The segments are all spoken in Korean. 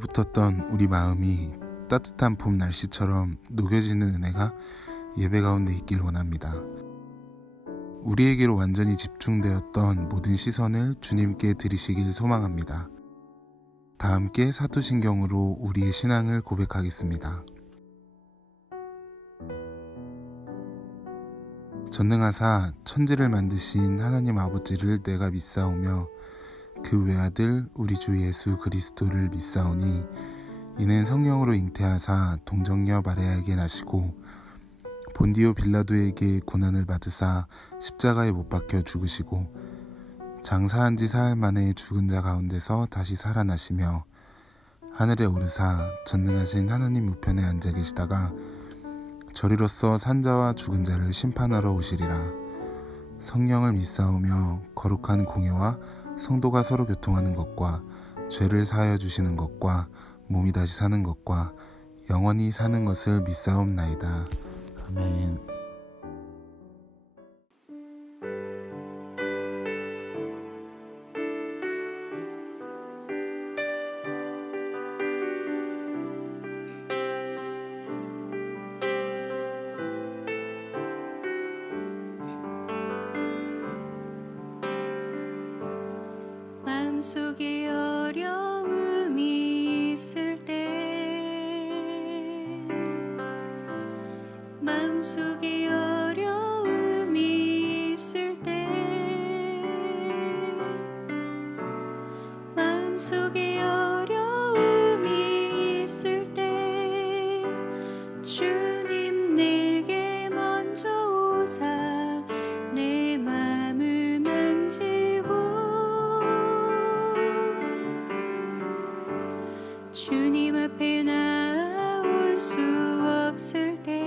얼어붙었던 우리 마음이 따뜻한 봄 날씨처럼 녹여지는 은혜가 예배 가운데 있길 원합니다. 우리에게로 완전히 집중되었던 모든 시선을 주님께 드리시길 소망합니다. 다 함께 사도신경으로 우리의 신앙을 고백하겠습니다. 전능하사 천지를 만드신 하나님 아버지를 내가 믿사오며 그 외아들 우리 주 예수 그리스도를 믿사오니 이는 성령으로 잉태하사 동정녀 마리아에게 나시고 본디오 빌라도에게 고난을 받으사 십자가에 못 박혀 죽으시고 장사한 지 사흘 만에 죽은 자 가운데서 다시 살아나시며 하늘에 오르사 전능하신 하나님 우편에 앉아 계시다가 저리로서 산자와 죽은 자를 심판하러 오시리라. 성령을 믿사오며 거룩한 공예와 성도가 서로 교통하는 것과 죄를 사하여 주시는 것과 몸이 다시 사는 것과 영원히 사는 것을 믿사옵나이다. 아멘. 마음속에 어려움이 있을 때 마음속에 어려움이 있을 때 마음속에 어려움이 있을 때 주님 내게 먼저 오사 내 마음을 만지고 주님 앞에 나올 수 없을 때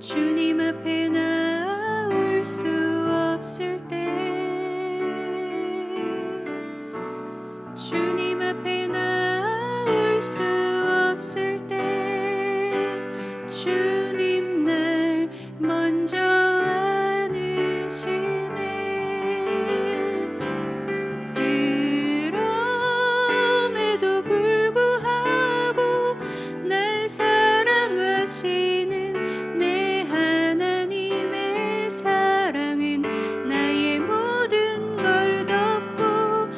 주님 앞에 나올 수 없을 때 주님 앞에 나올 수 없을 때 주님 날 먼저 안으시네. 그럼에도 불구하고 날 사랑하시는 내 하나님의 사랑은 나의 모든 걸 덮고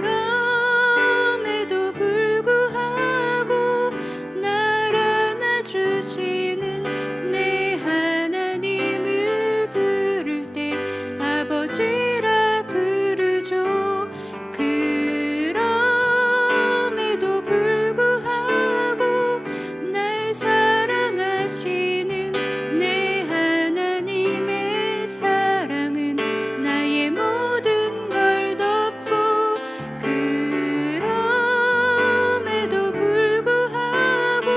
그럼에도 불구하고 날 안아주시는 내 하나님을 부를 때 아버지라 부르죠. 그럼에도 불구하고 날 사랑하시는 내 하나님의 사랑은 나의 모든 걸 덮고 그럼에도 불구하고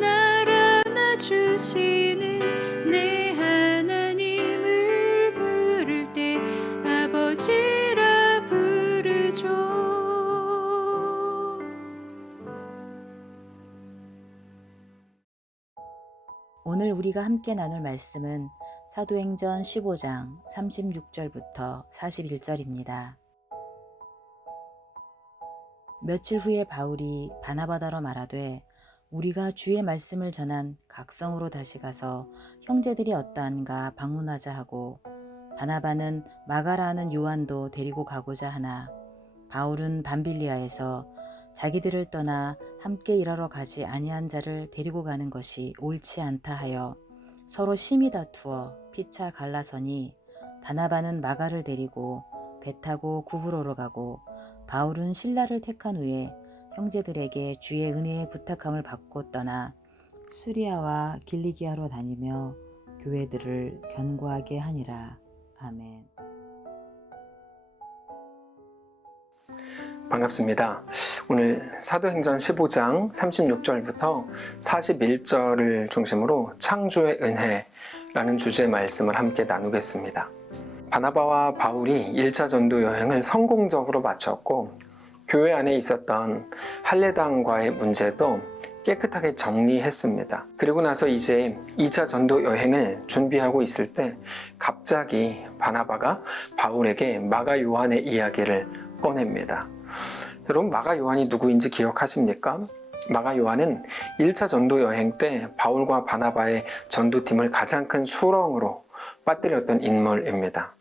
날 안아주시는 내 하나님을 부를 때 아버지라 부르죠. 오늘 우리가 함께 나눌 말씀은 사도행전 15장 36절부터 41절입니다. 며칠 후에 바울이 바나바더러 말하되 우리가 주의 말씀을 전한 각성으로 다시 가서 형제들이 어떠한가 방문하자 하고 바나바는 마가라 하는 요한도 데리고 가고자 하나 바울은 밤빌리아에서 자기들을 떠나 함께 일하러 가지 아니한 자를 데리고 가는 것이 옳지 않다 하여 서로 심히 다투어 피차 갈라서니 바나바는 마가를 데리고 배 타고 구브로로 가고 바울은 실라를 택한 후에 형제들에게 주의 은혜의 부탁함을 받고 떠나 수리아와 길리기아로 다니며 교회들을 견고하게 하니라. 아멘. 반갑습니다. 오늘 사도행전 15장 36절부터 41절을 중심으로 창조의 은혜라는 주제의 말씀을 함께 나누겠습니다. 바나바와 바울이 1차 전도 여행을 성공적으로 마쳤고 교회 안에 있었던 할례당과의 문제도 깨끗하게 정리했습니다. 그리고 나서 이제 2차 전도 여행을 준비하고 있을 때 갑자기 바나바가 바울에게 마가 요한의 이야기를 꺼냅니다. 여러분, 마가 요한이 누구인지 기억하십니까? 마가 요한은 1차 전도 여행 때 바울과 바나바의 전도팀을 가장 큰 수렁으로 빠뜨렸던 인물입니다.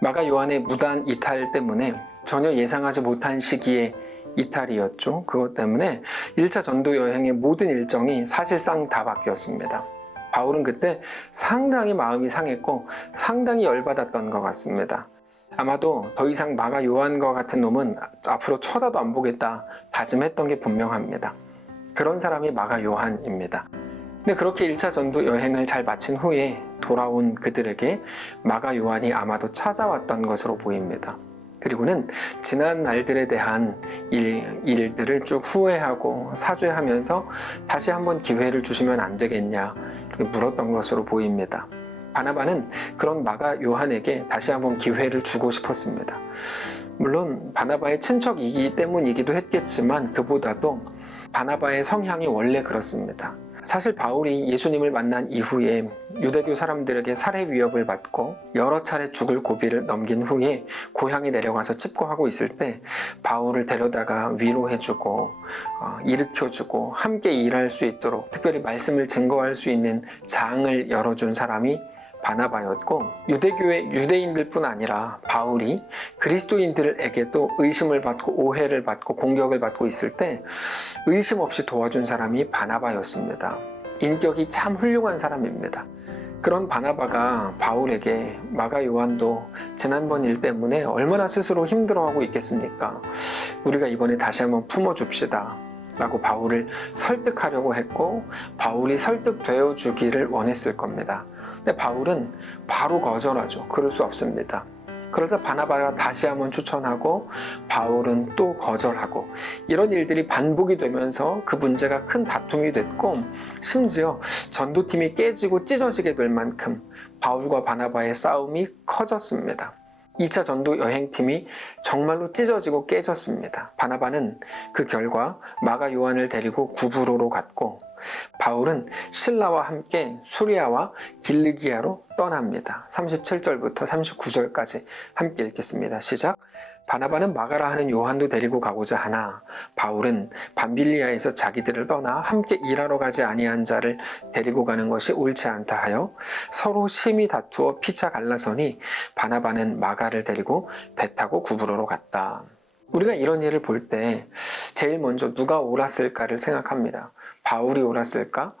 마가 요한의 무단 이탈 때문에 전혀 예상하지 못한 시기에 이탈이었죠. 그것 때문에 1차 전도 여행의 모든 일정이 사실상 다 바뀌었습니다. 바울은 그때 상당히 마음이 상했고 상당히 열받았던 것 같습니다. 아마도 더 이상 마가 요한과 같은 놈은 앞으로 쳐다도 안 보겠다 다짐했던 게 분명합니다. 그런 사람이 마가 요한입니다. 근데 그렇게 1차 전도 여행을 잘 마친 후에 돌아온 그들에게 마가 요한이 아마도 찾아왔던 것으로 보입니다. 그리고는 지난 날들에 대한 일들을 쭉 후회하고 사죄하면서 다시 한번 기회를 주시면 안 되겠냐 이렇게 물었던 것으로 보입니다. 바나바는 그런 마가 요한에게 다시 한번 기회를 주고 싶었습니다. 물론 바나바의 친척이기 때문이기도 했겠지만 그보다도 바나바의 성향이 원래 그렇습니다. 사실 바울이 예수님을 만난 이후에 유대교 사람들에게 살해 위협을 받고 여러 차례 죽을 고비를 넘긴 후에 고향에 내려가서 칩거하고 있을 때 바울을 데려다가 위로해주고 일으켜주고 함께 일할 수 있도록 특별히 말씀을 증거할 수 있는 장을 열어준 사람이 바나바였고, 유대교의 유대인들뿐 아니라 바울이 그리스도인들에게도 의심을 받고 오해를 받고 공격을 받고 있을 때 의심 없이 도와준 사람이 바나바였습니다. 인격이 참 훌륭한 사람입니다. 그런 바나바가 바울에게 마가 요한도 지난번 일 때문에 얼마나 스스로 힘들어하고 있겠습니까? 우리가 이번에 다시 한번 품어줍시다 라고 바울을 설득하려고 했고, 바울이 설득되어 주기를 원했을 겁니다. 근데 바울은 바로 거절하죠. 그럴 수 없습니다. 그러자 바나바가 다시 한번 추천하고 바울은 또 거절하고, 이런 일들이 반복이 되면서 그 문제가 큰 다툼이 됐고, 심지어 전도팀이 깨지고 찢어지게 될 만큼 바울과 바나바의 싸움이 커졌습니다. 2차 전도 여행팀이 정말로 찢어지고 깨졌습니다. 바나바는 그 결과 마가 요한을 데리고 구브로로 갔고, 바울은 실라와 함께 수리아와 길르기아로 떠납니다. 37절부터 39절까지 함께 읽겠습니다. 시작. 바나바는 마가라 하는 요한도 데리고 가고자 하나 바울은 밤빌리아에서 자기들을 떠나 함께 일하러 가지 아니한 자를 데리고 가는 것이 옳지 않다 하여 서로 심히 다투어 피차 갈라서니 바나바는 마가를 데리고 배 타고 구브로로 갔다. 우리가 이런 일을 볼 때 제일 먼저 누가 옳았을까를 생각합니다. 바울이 옳았을까?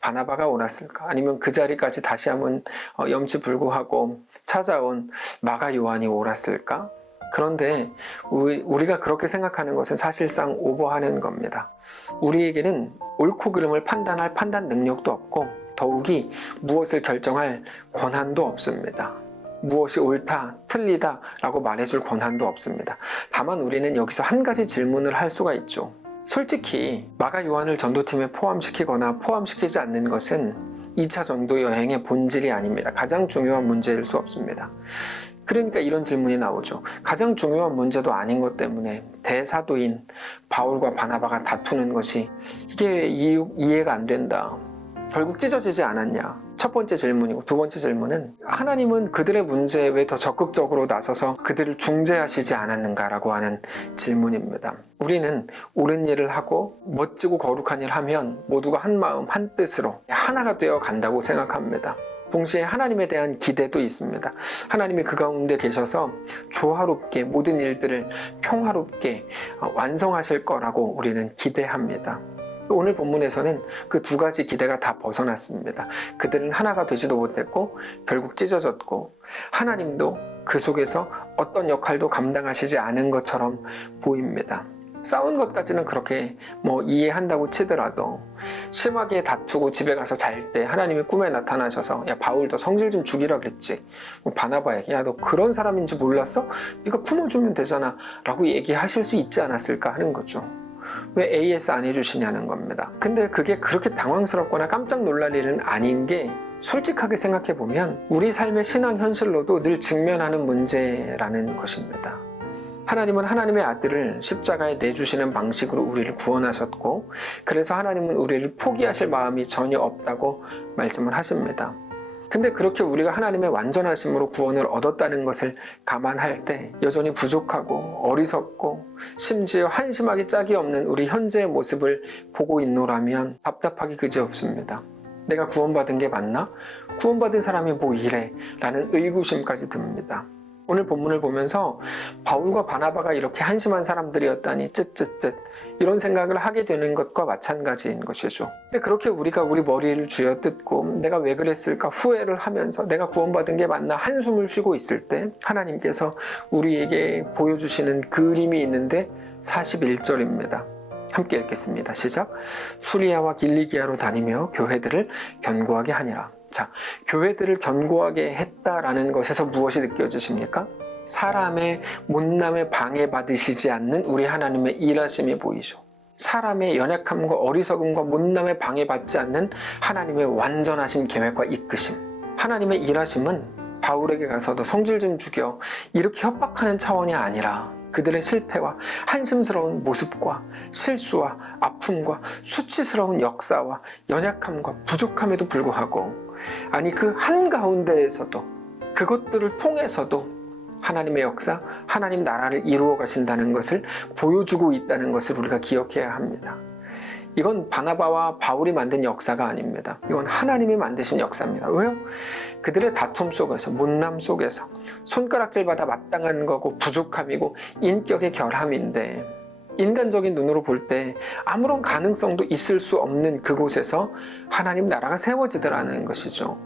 바나바가 옳았을까? 아니면 그 자리까지 다시 한번 염치불구하고 찾아온 마가 요한이 옳았을까? 그런데 우리가 그렇게 생각하는 것은 사실상 오버하는 겁니다. 우리에게는 옳고 그름을 판단할 판단 능력도 없고, 더욱이 무엇을 결정할 권한도 없습니다. 무엇이 옳다, 틀리다 라고 말해줄 권한도 없습니다. 다만 우리는 여기서 한 가지 질문을 할 수가 있죠. 솔직히 마가 요한을 전도팀에 포함시키거나 포함시키지 않는 것은 2차 전도 여행의 본질이 아닙니다. 가장 중요한 문제일 수 없습니다. 그러니까 이런 질문이 나오죠. 가장 중요한 문제도 아닌 것 때문에 대사도인 바울과 바나바가 다투는 것이 이게 이해가 안 된다. 결국 찢어지지 않았냐? 첫 번째 질문이고, 두 번째 질문은 하나님은 그들의 문제에 왜 더 적극적으로 나서서 그들을 중재하시지 않았는가라고 하는 질문입니다. 우리는 옳은 일을 하고 멋지고 거룩한 일을 하면 모두가 한 마음 한 뜻으로 하나가 되어 간다고 생각합니다. 동시에 하나님에 대한 기대도 있습니다. 하나님이 그 가운데 계셔서 조화롭게 모든 일들을 평화롭게 완성하실 거라고 우리는 기대합니다. 오늘 본문에서는 그 두 가지 기대가 다 벗어났습니다. 그들은 하나가 되지도 못했고 결국 찢어졌고, 하나님도 그 속에서 어떤 역할도 감당하시지 않은 것처럼 보입니다. 싸운 것까지는 그렇게 이해한다고 치더라도 심하게 다투고 집에 가서 잘 때 하나님이 꿈에 나타나셔서 야 바울 너 성질 좀 죽이라 그랬지, 바나바에게 야 너 그런 사람인지 몰랐어? 네가 품어주면 되잖아 라고 얘기하실 수 있지 않았을까 하는 거죠. 왜 AS 안 해주시냐는 겁니다. 근데 그게 그렇게 당황스럽거나 깜짝 놀랄 일은 아닌 게, 솔직하게 생각해보면 우리 삶의 신앙 현실로도 늘 직면하는 문제라는 것입니다. 하나님은 하나님의 아들을 십자가에 내주시는 방식으로 우리를 구원하셨고, 그래서 하나님은 우리를 포기하실 마음이 전혀 없다고 말씀을 하십니다. 근데 그렇게 우리가 하나님의 완전하심으로 구원을 얻었다는 것을 감안할 때 여전히 부족하고 어리석고 심지어 한심하기 짝이 없는 우리 현재의 모습을 보고 있노라면 답답하기 그지없습니다. 내가 구원받은 게 맞나? 구원받은 사람이 뭐 이래? 라는 의구심까지 듭니다. 오늘 본문을 보면서 바울과 바나바가 이렇게 한심한 사람들이었다니 쯧쯧쯧 이런 생각을 하게 되는 것과 마찬가지인 것이죠. 근데 그렇게 우리가 우리 머리를 쥐어뜯고 내가 왜 그랬을까 후회를 하면서 내가 구원받은 게 맞나 한숨을 쉬고 있을 때 하나님께서 우리에게 보여주시는 그림이 있는데 41절입니다. 함께 읽겠습니다. 시작. 수리아와 길리기아로 다니며 교회들을 견고하게 하니라. 자, 교회들을 견고하게 했다라는 것에서 무엇이 느껴지십니까? 사람의 못남에 방해받으시지 않는 우리 하나님의 일하심이 보이죠. 사람의 연약함과 어리석음과 못남에 방해받지 않는 하나님의 완전하신 계획과 이끄심. 하나님의 일하심은 바울에게 가서 너 성질 좀 죽여 이렇게 협박하는 차원이 아니라 그들의 실패와 한심스러운 모습과 실수와 아픔과 수치스러운 역사와 연약함과 부족함에도 불구하고 아니 그 한가운데에서도 그것들을 통해서도 하나님의 역사, 하나님 나라를 이루어 가신다는 것을 보여주고 있다는 것을 우리가 기억해야 합니다. 이건 바나바와 바울이 만든 역사가 아닙니다. 이건 하나님이 만드신 역사입니다. 왜요? 그들의 다툼 속에서, 못남 속에서 손가락질받아 마땅한 거고 부족함이고 인격의 결함인데 인간적인 눈으로 볼 때 아무런 가능성도 있을 수 없는 그곳에서 하나님 나라가 세워지더라는 것이죠.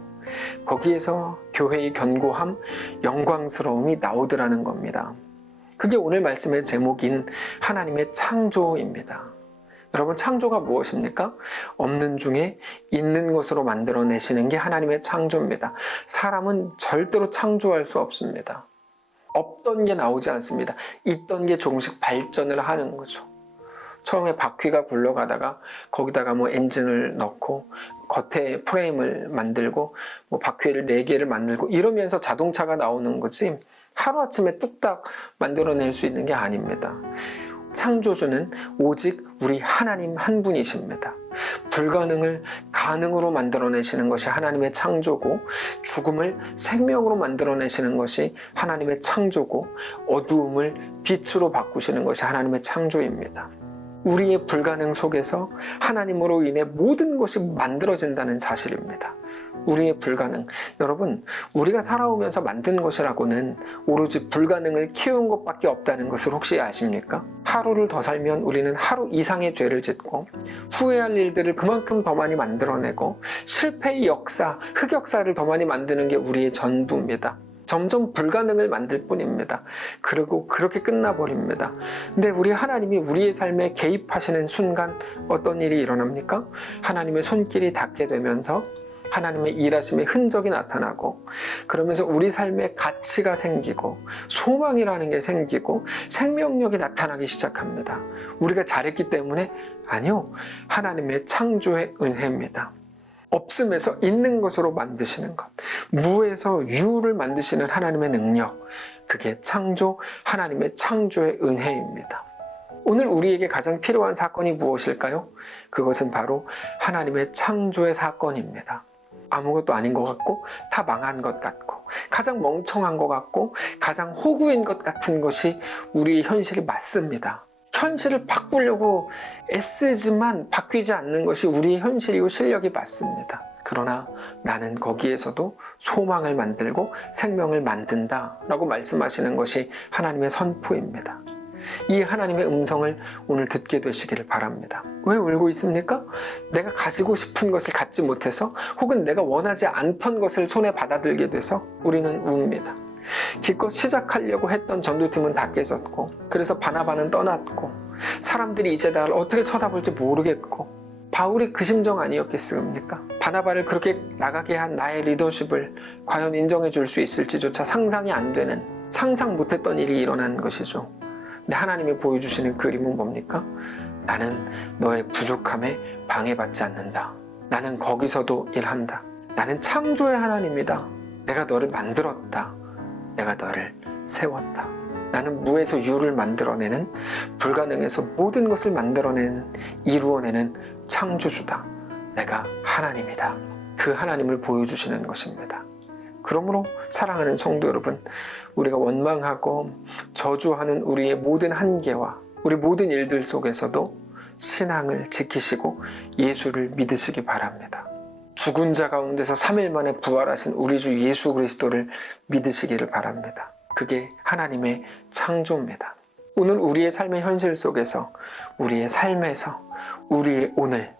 거기에서 교회의 견고함, 영광스러움이 나오더라는 겁니다. 그게 오늘 말씀의 제목인 하나님의 창조입니다. 여러분, 창조가 무엇입니까? 없는 중에 있는 것으로 만들어내시는 게 하나님의 창조입니다. 사람은 절대로 창조할 수 없습니다. 없던 게 나오지 않습니다. 있던 게 조금씩 발전을 하는 거죠. 처음에 바퀴가 굴러가다가 거기다가 뭐 엔진을 넣고 겉에 프레임을 만들고 뭐 바퀴를 4개를 만들고 이러면서 자동차가 나오는 거지 하루아침에 뚝딱 만들어낼 수 있는 게 아닙니다. 창조주는 오직 우리 하나님 한 분이십니다. 불가능을 가능으로 만들어내시는 것이 하나님의 창조고 죽음을 생명으로 만들어내시는 것이 하나님의 창조고 어두움을 빛으로 바꾸시는 것이 하나님의 창조입니다. 우리의 불가능 속에서 하나님으로 인해 모든 것이 만들어진다는 사실입니다. 우리의 불가능. 여러분, 우리가 살아오면서 만든 것이라고는 오로지 불가능을 키운 것밖에 없다는 것을 혹시 아십니까? 하루를 더 살면 우리는 하루 이상의 죄를 짓고 후회할 일들을 그만큼 더 많이 만들어내고 실패의 역사, 흑역사를 더 많이 만드는 게 우리의 전부입니다. 점점 불가능을 만들 뿐입니다. 그리고 그렇게 끝나버립니다. 근데 우리 하나님이 우리의 삶에 개입하시는 순간 어떤 일이 일어납니까? 하나님의 손길이 닿게 되면서 하나님의 일하심의 흔적이 나타나고 그러면서 우리 삶에 가치가 생기고 소망이라는 게 생기고 생명력이 나타나기 시작합니다. 우리가 잘했기 때문에? 아니요. 하나님의 창조의 은혜입니다. 없음에서 있는 것으로 만드시는 것, 무에서 유를 만드시는 하나님의 능력, 그게 창조, 하나님의 창조의 은혜입니다. 오늘 우리에게 가장 필요한 사건이 무엇일까요? 그것은 바로 하나님의 창조의 사건입니다. 아무것도 아닌 것 같고 다 망한 것 같고 가장 멍청한 것 같고 가장 호구인 것 같은 것이 우리의 현실이 맞습니다. 현실을 바꾸려고 애쓰지만 바뀌지 않는 것이 우리의 현실이고 실력이 맞습니다. 그러나 나는 거기에서도 소망을 만들고 생명을 만든다 라고 말씀하시는 것이 하나님의 선포입니다. 이 하나님의 음성을 오늘 듣게 되시기를 바랍니다. 왜 울고 있습니까? 내가 가지고 싶은 것을 갖지 못해서 혹은 내가 원하지 않던 것을 손에 받아들게 돼서 우리는 웁니다. 기껏 시작하려고 했던 전도팀은 다 깨졌고 그래서 바나바는 떠났고 사람들이 이제 나를 어떻게 쳐다볼지 모르겠고 바울이 그 심정 아니었겠습니까? 바나바를 그렇게 나가게 한 나의 리더십을 과연 인정해 줄 수 있을지조차 상상이 안 되는 상상 못했던 일이 일어난 것이죠. 근데 하나님이 보여주시는 그림은 뭡니까? 나는 너의 부족함에 방해받지 않는다. 나는 거기서도 일한다. 나는 창조의 하나님이다. 내가 너를 만들었다. 내가 너를 세웠다. 나는 무에서 유를 만들어내는 불가능에서 모든 것을 만들어내는 이루어내는 창조주다. 내가 하나님이다. 그 하나님을 보여주시는 것입니다. 그러므로 사랑하는 성도 여러분, 우리가 원망하고 저주하는 우리의 모든 한계와 우리 모든 일들 속에서도 신앙을 지키시고 예수를 믿으시기 바랍니다. 죽은 자 가운데서 3일 만에 부활하신 우리 주 예수 그리스도를 믿으시기를 바랍니다. 그게 하나님의 창조입니다. 오늘 우리의 삶의 현실 속에서, 우리의 삶에서, 우리의 오늘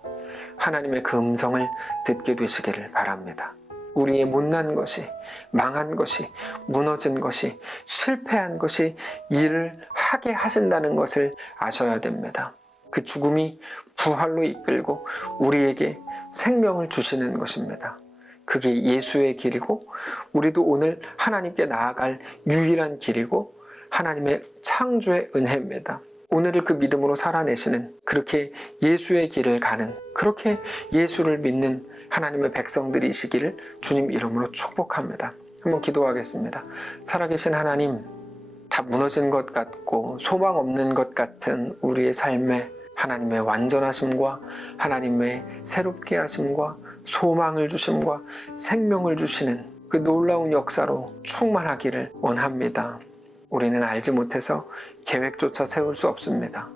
하나님의 그 음성을 듣게 되시기를 바랍니다. 우리의 못난 것이, 망한 것이, 무너진 것이, 실패한 것이 일을 하게 하신다는 것을 아셔야 됩니다. 그 죽음이 부활로 이끌고 우리에게 생명을 주시는 것입니다. 그게 예수의 길이고 우리도 오늘 하나님께 나아갈 유일한 길이고 하나님의 창조의 은혜입니다. 오늘을 그 믿음으로 살아내시는, 그렇게 예수의 길을 가는, 그렇게 예수를 믿는 하나님의 백성들이시기를 주님 이름으로 축복합니다. 한번 기도하겠습니다. 살아계신 하나님, 다 무너진 것 같고 소망 없는 것 같은 우리의 삶에 하나님의 완전하심과 하나님의 새롭게 하심과 소망을 주심과 생명을 주시는 그 놀라운 역사로 충만하기를 원합니다. 우리는 알지 못해서 계획조차 세울 수 없습니다.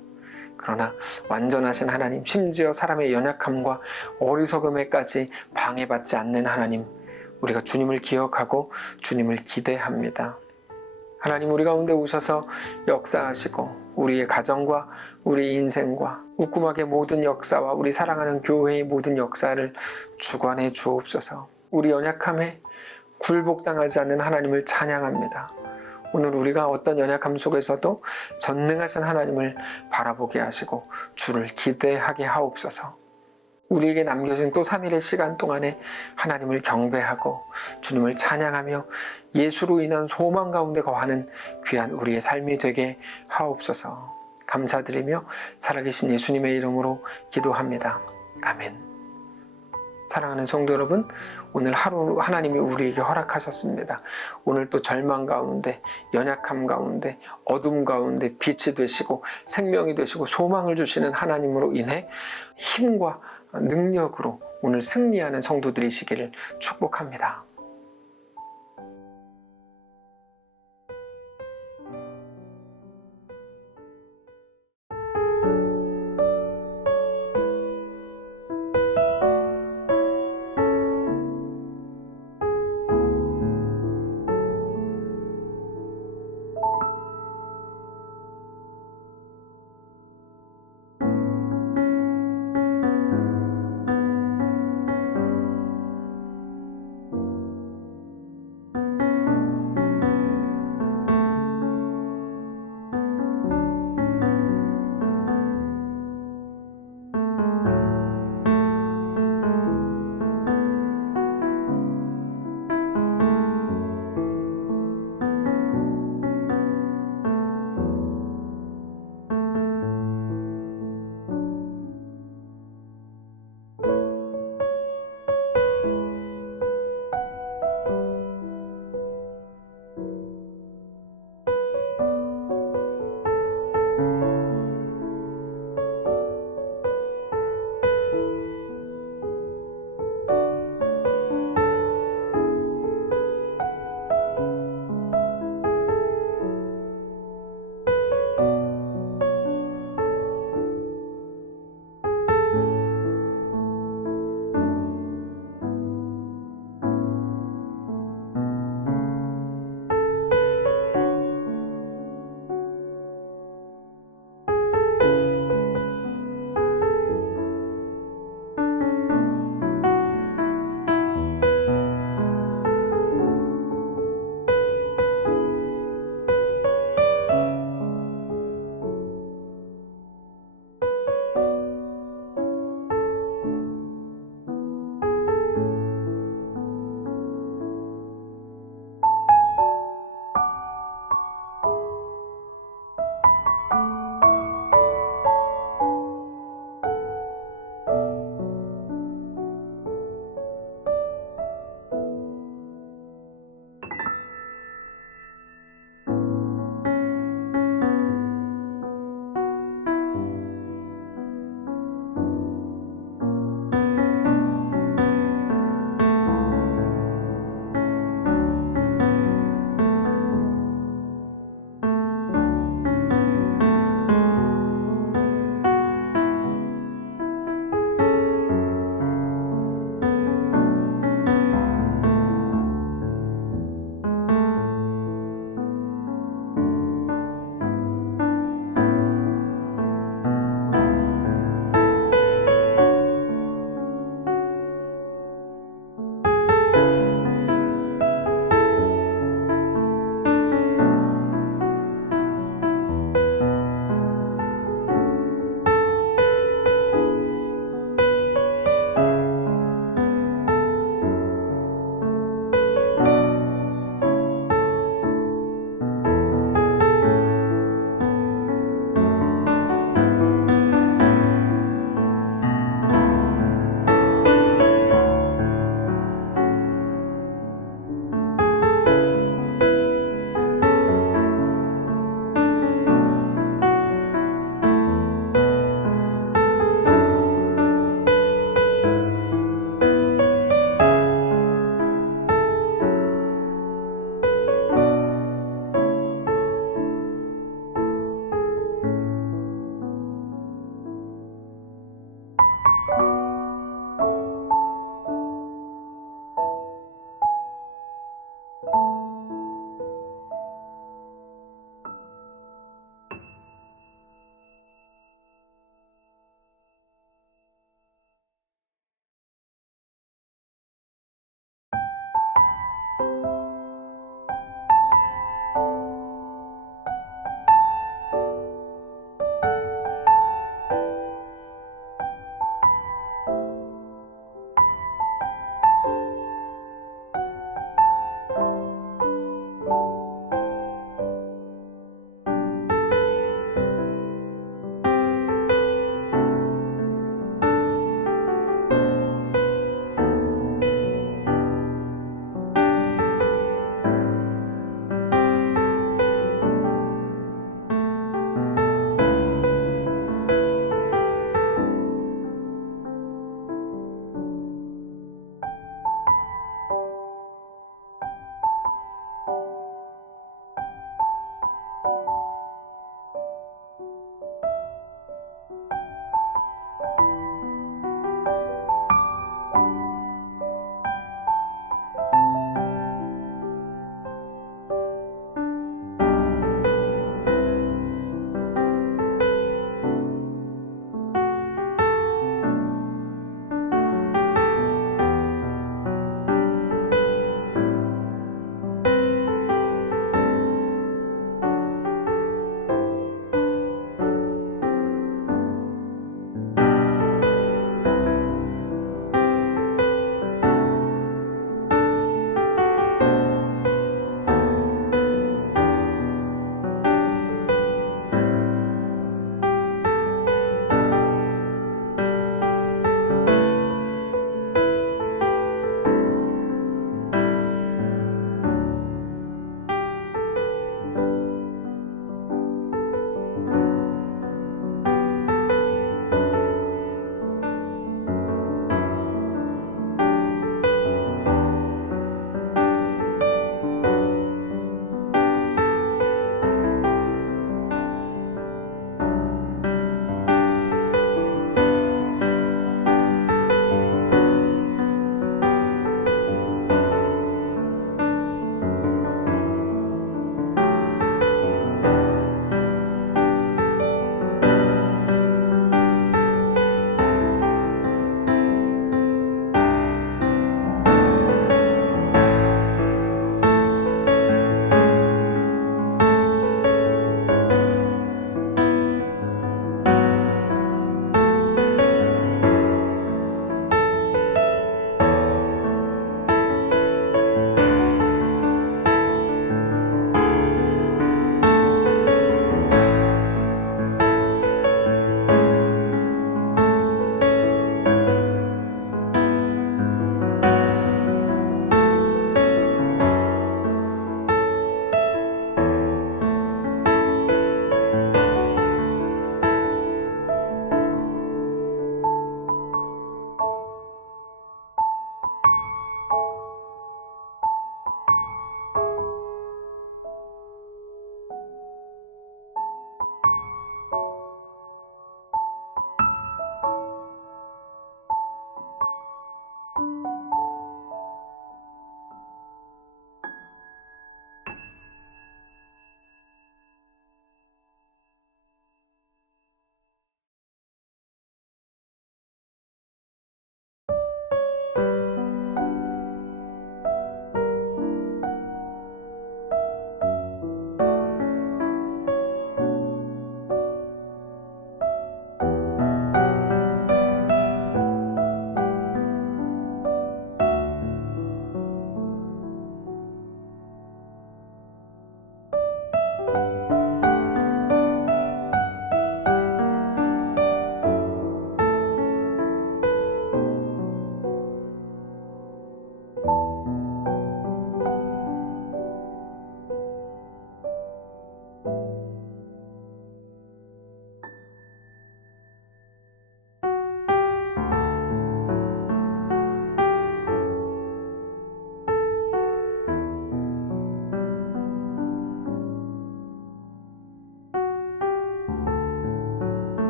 그러나 완전하신 하나님, 심지어 사람의 연약함과 어리석음에까지 방해받지 않는 하나님, 우리가 주님을 기억하고 주님을 기대합니다. 하나님, 우리 가운데 오셔서 역사하시고 우리의 가정과 우리 인생과 우꾸막의 모든 역사와 우리 사랑하는 교회의 모든 역사를 주관해 주옵소서. 우리 연약함에 굴복당하지 않는 하나님을 찬양합니다. 오늘 우리가 어떤 연약함 속에서도 전능하신 하나님을 바라보게 하시고 주를 기대하게 하옵소서. 우리에게 남겨진 또 3일의 시간 동안에 하나님을 경배하고 주님을 찬양하며 예수로 인한 소망 가운데 거하는 귀한 우리의 삶이 되게 하옵소서. 감사드리며 살아계신 예수님의 이름으로 기도합니다. 아멘. 사랑하는 성도 여러분, 오늘 하루 하나님이 우리에게 허락하셨습니다. 오늘 또 절망 가운데, 연약함 가운데, 어둠 가운데 빛이 되시고 생명이 되시고 소망을 주시는 하나님으로 인해 힘과 능력으로 오늘 승리하는 성도들이시기를 축복합니다.